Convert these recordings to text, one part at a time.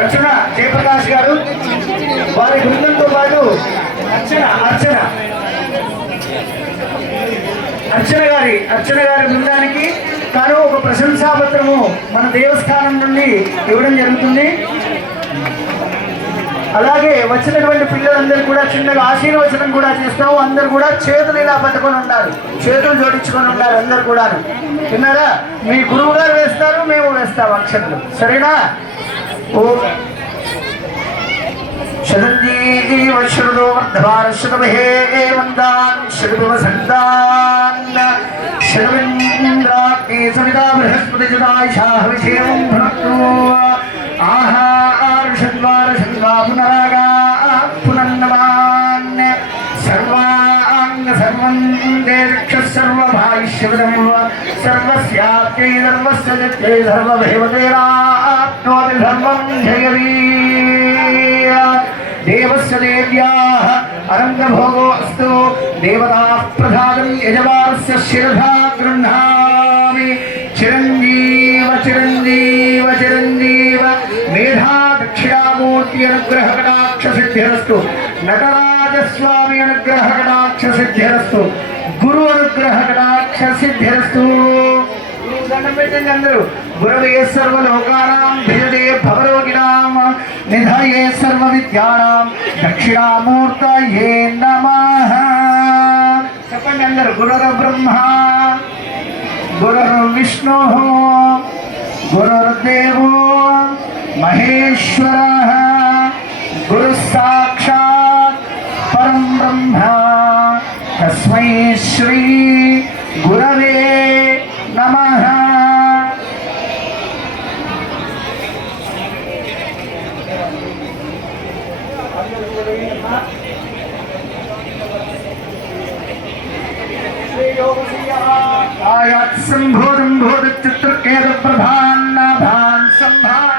రచన జయప్రకాష్ గారు, వారి బృందంతో పాటు అర్చన గారి బృందానికి తాను ఒక ప్రశంసాపత్రము మన దేవస్థానం నుండి ఇవ్వడం జరుగుతుంది. అలాగే వచ్చినటువంటి పిల్లలందరూ కూడా చిన్నగా ఆశీర్వచనం కూడా చేస్తాము. అందరు కూడా చేతులు ఇలా పట్టుకొని ఉండాలి, చేతులు జోడించుకొని ఉండాలి అందరు కూడా. విన్నారా? మీ గురువు గారు వేస్తారు, మేము వేస్తాము అక్షంతలు. సరేనా? ఓ శతంజీవ శృదో వర్ధమాన శతమహే వందాన్ శతమసంతాన్ శతమింద్రాగ్ని సమితా బృహస్పతి జదాయిషాః విషయం భృత్తు ఆహార్షద్వార శద్వా పునరాగా పునన్నమాన్ సర్వాంగ సర్వం దేక్ష సర్వభాయిష్యవదం సర్వస్యాప్యై సర్వస్య జత్యై సర్వభైవతేరాప్నోతి ధర్మం జయవీ దేవస్య దేవ్యాః అరంగభోగో అస్తు దేవతాః ప్రసాదం యజమానస్య శిరధా గృహ్ణామి చిరంజీవ చిరంజీవ చిరంజీవ మేధా దక్షిణామూర్తి అనుగ్రహ కటాక్ష సిద్ధిరస్తు నటరాజస్వామి అనుగ్రహ కటాక్ష సిద్ధిరస్తు గురు అనుగ్రహ కటాక్ష సిద్ధిరస్తు. దండం పెట్టండి అందరూ. గురవే సర్వలోకానాం భిజతే భవరోగిణాం నిధయే సర్వ విద్యానాం దక్షిణామూర్తయే నమః. చెప్పండి అందరూ. గురుర్బ్రహ్మ గురుర్విష్ణుః గురుర్దేవో మహేశ్వరః గురుః సాక్షాత్ పరం బ్రహ్మ తస్మై శ్రీ గురవే నమః. ఆయాత్ సంభోధం భోధ చిత్రకేత ప్రధాన్ సంభాన్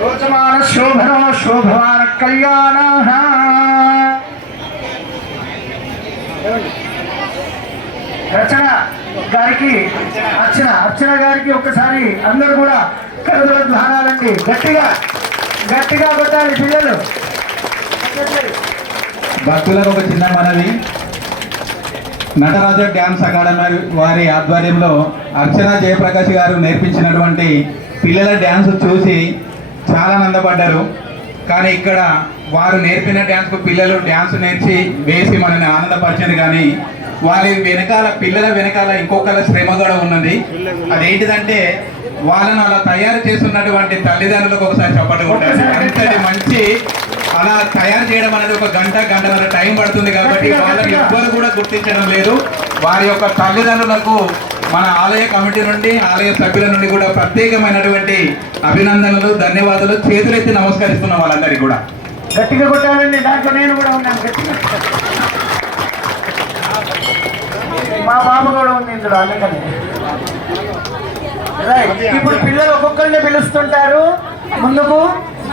రోచమాన శోభనో శోభవాన కళ్యాణః. రచన గారికి అర్చన గారికి ఒకసారి అందరూ కూడా కరుదల ధ్వానాలండి. గట్టిగా కొట్టాలి పిల్లలు. భక్తులకు ఒక చిన్న మనవి. నటరాజ డ్యాన్స్ అకాడమీ వారి ఆధ్వర్యంలో అర్చన జయప్రకాష్ గారు నేర్పించినటువంటి పిల్లల డ్యాన్స్ చూసి చాలా ఆనందపడ్డారు. కానీ ఇక్కడ వారు నేర్పిన డ్యాన్స్కు పిల్లలు డ్యాన్స్ నేర్చి వేసి మనల్ని ఆనందపరిచింది. కానీ వారి వెనకాల పిల్లల వెనకాల ఇంకొకళ్ళ శ్రమ కూడా ఉన్నది. అదేంటిదంటే వాళ్ళను అలా తయారు చేస్తున్నటువంటి తల్లిదండ్రులకు ఒకసారి చప్పట్లు కొట్టాలి. అంతటి మంచి అలా తయారు చేయడం అనేది ఒక గంటన్నర టైం పడుతుంది. కాబట్టి వాళ్ళని ఎవ్వరు కూడా గుర్తించడం లేదు. వారి యొక్క తల్లిదండ్రులకు మన ఆలయ కమిటీ నుండి ఆలయ సభ్యుల నుండి కూడా ప్రత్యేకమైనటువంటి అభినందనలు, ధన్యవాదాలు. చేతులెత్తి నమస్కరిస్తున్నాం వాళ్ళందరికీ కూడా. గట్టిగా కొట్టాలండి. దాంట్లో నేను కూడా ఉన్నాను. గట్టిగా మా బాబు కూడా ఉంది ఇందులో. అందుకని ఇప్పుడు పిల్లలు ఒక్కొక్కరిని పిలుస్తుంటారు. ముందుకు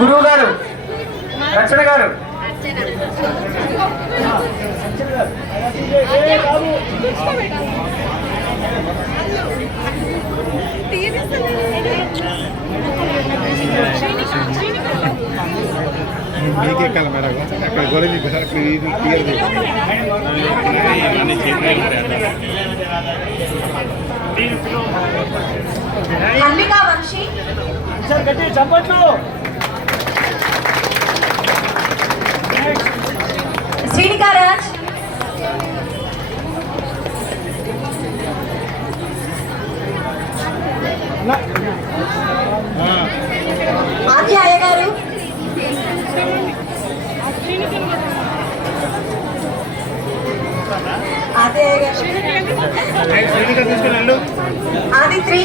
గురువు గారు, రచన గారు. మీకెక్కాలి మేడం. అక్కడ గొడవ అంబికా వంశీ చప్పట్లు. శ్రీనికా రాజ్ ఆధ్యాయ గారు ఆదిత్రి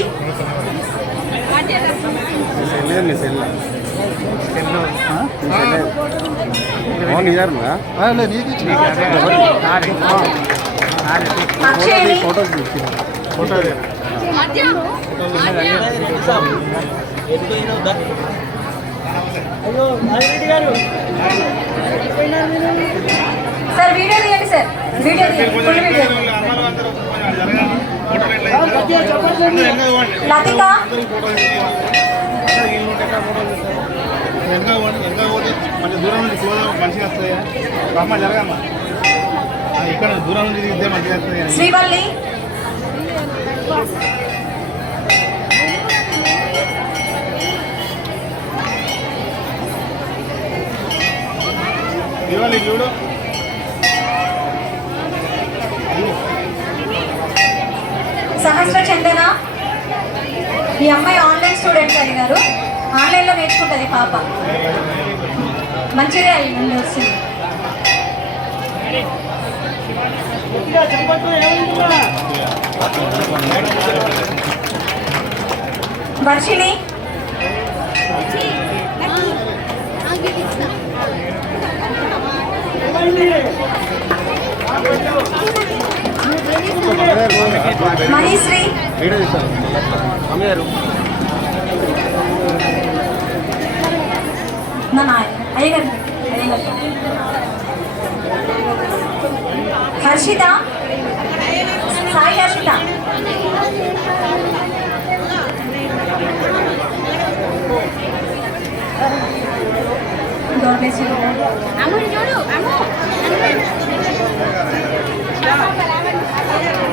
సార్ వీడియో తీయండి సార్. వీడియో తీయండి. లతిక ఎంత పోతే మంచి దూరం నుంచి మంచిగా వస్తాయి అమ్మ జరగమ్మా ఇక్కడ దూరం నుంచి దిగితే మంచిగా వస్తాయి శ్రీవల్లి ఇవాళ చూడు సహస్ర చందన ఈ అమ్మాయి ఆన్లైన్ స్టూడెంట్ అడిగారు ఆన్లైన్లో నేర్చుకుంటుంది పాప మంచిర్యాల నుండి వస్తుంది వర్షిణి మనీశ్రీ అయ్యగారు హర్షిత సాయి హర్షిత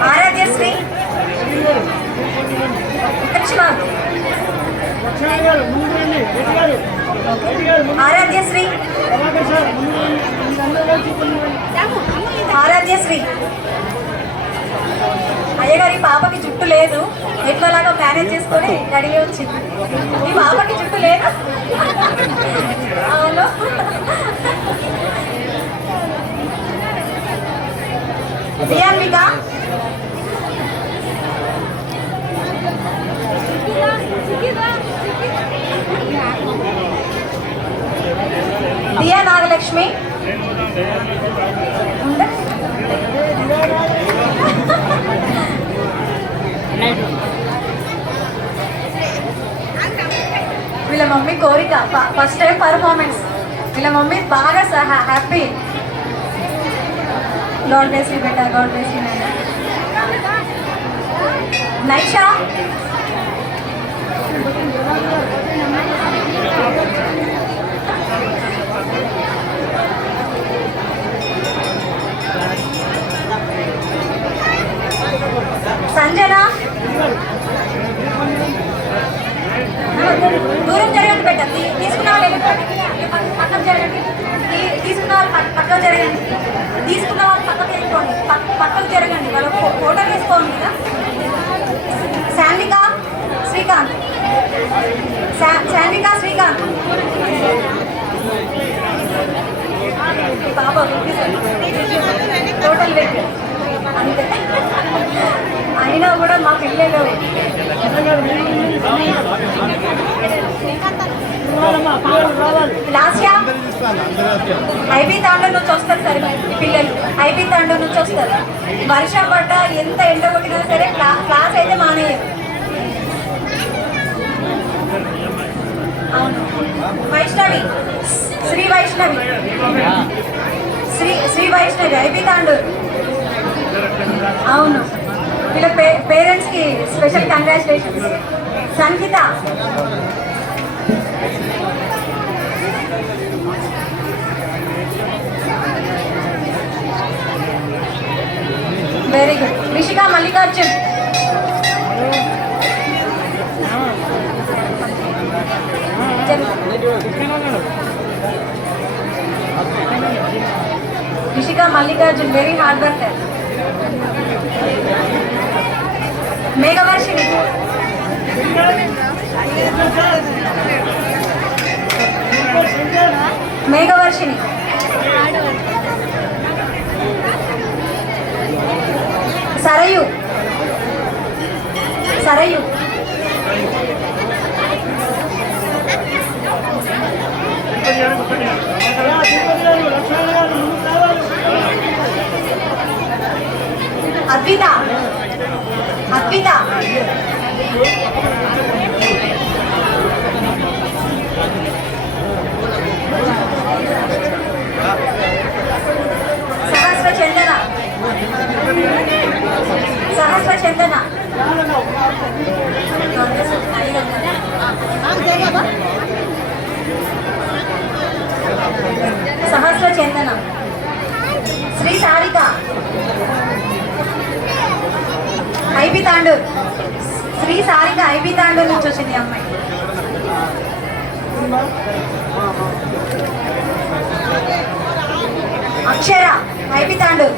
ఆరాధ్యశ్రీ ఆరాధ్యశ్రీ ఆరాధ్యశ్రీ అయ్యగారి పాపకి జుట్టు లేదు ఎట్లాగా మేనేజ్ చేసుకొని రెడీ వచ్చింది ఈ పాపకి జుట్టు లేదు అవును దియాంబిక దియా నాగలక్ష్మి వీళ్ళ మమ్మీ కోరిక ఫస్ట్ టైం పర్ఫార్మెన్స్ వీళ్ళ మమ్మీ బాగా happy God bless you beta God bless you Naisha Sanjana దూరం జరగండి బెట్ట తీసుకున్న వాళ్ళు పక్కన జరగండి తీసుకున్న వాళ్ళు పక్కన జరగండి తీసుకున్న వాళ్ళు పక్కకు వెళ్ళిపోండి పక్కకు జరగండి వాళ్ళు ఫోటో తీసుకోండి కదా శాండిక శ్రీకాంత్ శాండిక శ్రీకాంత్ బాబా టోటల్ వెయిట్ అంతే అయినా కూడా మా పిల్లలు లాస్యా ఐబీ తాండూరు నుంచి వస్తారు సార్ పిల్లలు ఐబీ తాండూరు నుంచి వస్తారు వర్షం పడ్డ ఎంత ఎండ కొట్టినా సరే క్లాస్ అయితే మానేయరు అవును వైష్ణవి శ్రీ వైష్ణవి శ్రీ వైష్ణవి ఐబీ తాండూరు అవును వీళ్ళ పేరెంట్స్కి special congratulations Samhitha very good Rishika Mallikarjun Rishika Mallikarjun very hard worker Meghavarshini Meghavarshini Sarayu Sarayu Advitha Advitha Sahasra Chandana IB Tandur, Sri Sarika IB Tandur నుంచి వచ్చింది ఈ అమ్మాయి. అక్షర ఐబీ తాండూర్.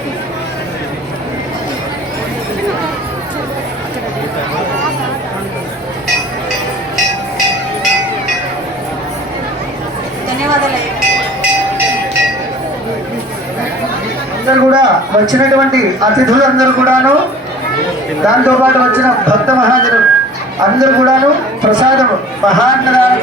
ధన్యవాదాలు. అందరు కూడా వచ్చినటువంటి అతిథులందరూ కూడాను, దాంతో పాటు వచ్చిన భక్త మహాజనులు అందరూ కూడాను ప్రసాదం మహాన్నదానం